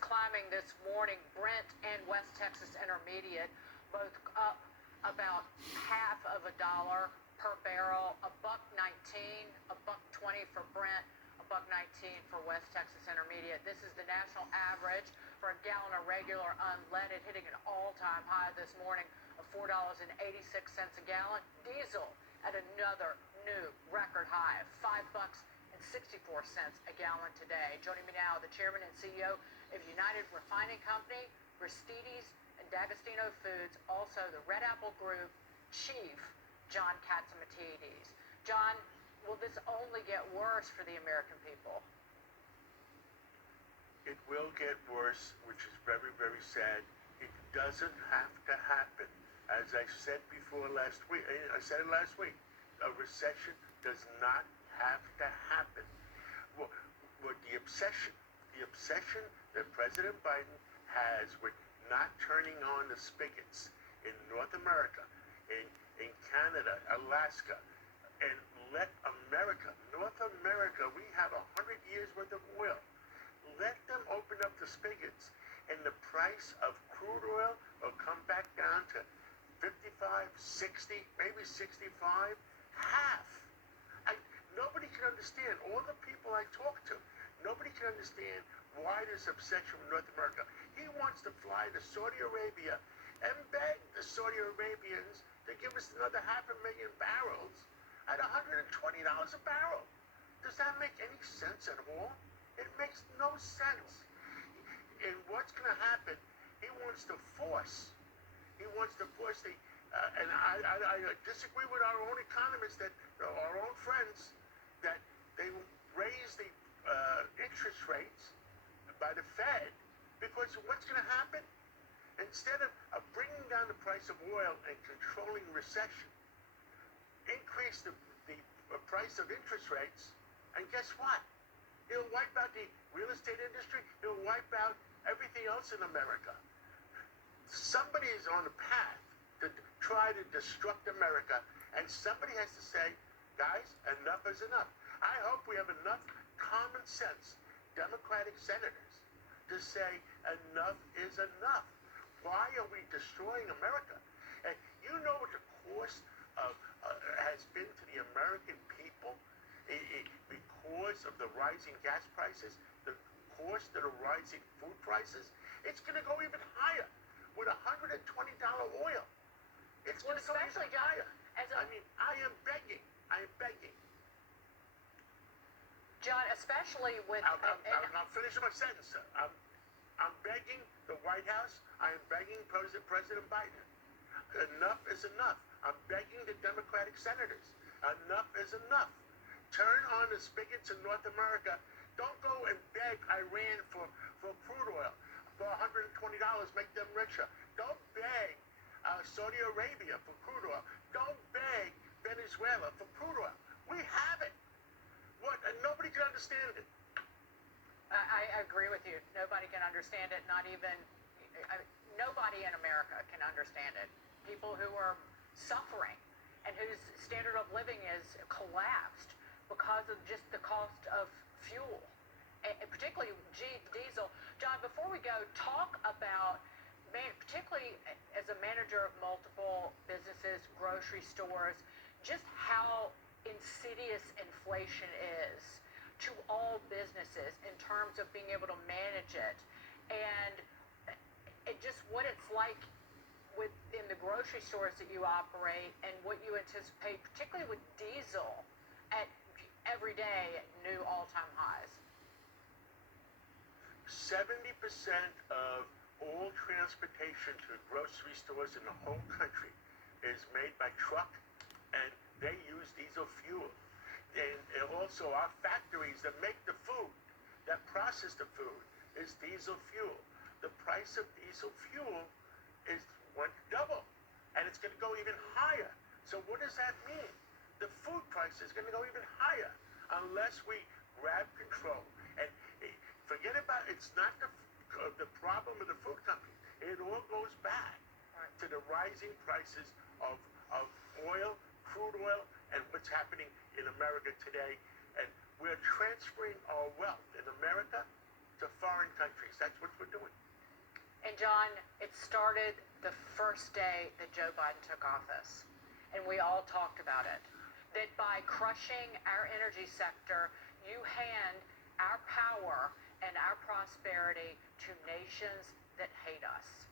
Climbing this morning. Brent and West Texas Intermediate both up about half of a dollar per barrel. A buck 19, a buck 20 for Brent, a buck 19 for West Texas Intermediate. This is the national average for a gallon of regular unleaded, hitting an all-time high this morning of $4.86 a gallon. Diesel at another new record high of $5.64 a gallon today. Joining me now, the chairman and CEO of United Refining Company, Aristides and D'Agostino Foods, also the Red Apple Group chief, John Catsimatidis. John, will this only get worse for the American people? It will get worse, which is very, very sad. It doesn't have to happen. As I said before last week, I said it last week, a recession does not have to happen. What the obsession that President Biden has with not turning on the spigots in North America, in Canada, Alaska, and let North America, we have 100 years worth of oil. Let them open up the spigots, and the price of crude oil will come back down to 55, 60, maybe 65, half. Nobody can understand. All the people I talk to, nobody can understand why this obsession with North America. He wants to fly to Saudi Arabia and beg the Saudi Arabians to give us another 500,000 barrels at $120 a barrel. Does that make any sense at all? It makes no sense. And what's going to happen, he wants to force the, and I disagree with our own economists, that our own friends, that they raise the interest rates by the Fed, because what's going to happen? Instead of bringing down the price of oil and controlling recession, increase the price of interest rates, and guess what? It'll wipe out the real estate industry. It'll wipe out everything else in America. Somebody is on a path to try to destruct America, and somebody has to say, guys, enough is enough. I hope we have enough common sense Democratic senators to say enough is enough. Why are we destroying America? And you know what the cost of has been to the American people because of the rising gas prices, the cost of the rising food prices. It's going to go even higher with $120 oil. It's going to go even higher. I am begging. John, especially with... I'm finishing my sentence, sir. I'm begging the White House. I am begging President Biden. Enough is enough. I'm begging the Democratic senators. Enough is enough. Turn on the spigots in North America. Don't go and beg Iran for crude oil for $120. Make them richer. Don't beg Saudi Arabia for crude oil. Don't beg Venezuela for crude oil. We have it. And nobody can understand it. I agree with you. Nobody can understand it. Nobody in America can understand it. People who are suffering and whose standard of living is collapsed because of just the cost of fuel, and particularly diesel. John, before we go, talk about, particularly as a manager of multiple businesses, grocery stores, just how insidious inflation is to all businesses in terms of being able to manage it, and just what it's like within the grocery stores that you operate, and what you anticipate, particularly with diesel at every day at new all-time highs. 70% of all transportation to grocery stores in the whole country is made by truck, and they use diesel fuel. And also our factories that make the food, that process the food, is diesel fuel. The price of diesel fuel went double, and it's going to go even higher. So what does that mean? The food price is going to go even higher unless we grab control. And forget about, it's not the problem of the food company. It all goes back to the rising prices of oil, crude oil, and what's happening in America today. And we're transferring our wealth in America to to foreign countries. That's what we're doing. And John, it started the first day that Joe Biden took office, and we all talked about it, that by crushing our energy sector, you hand our power and our prosperity to nations that hate us.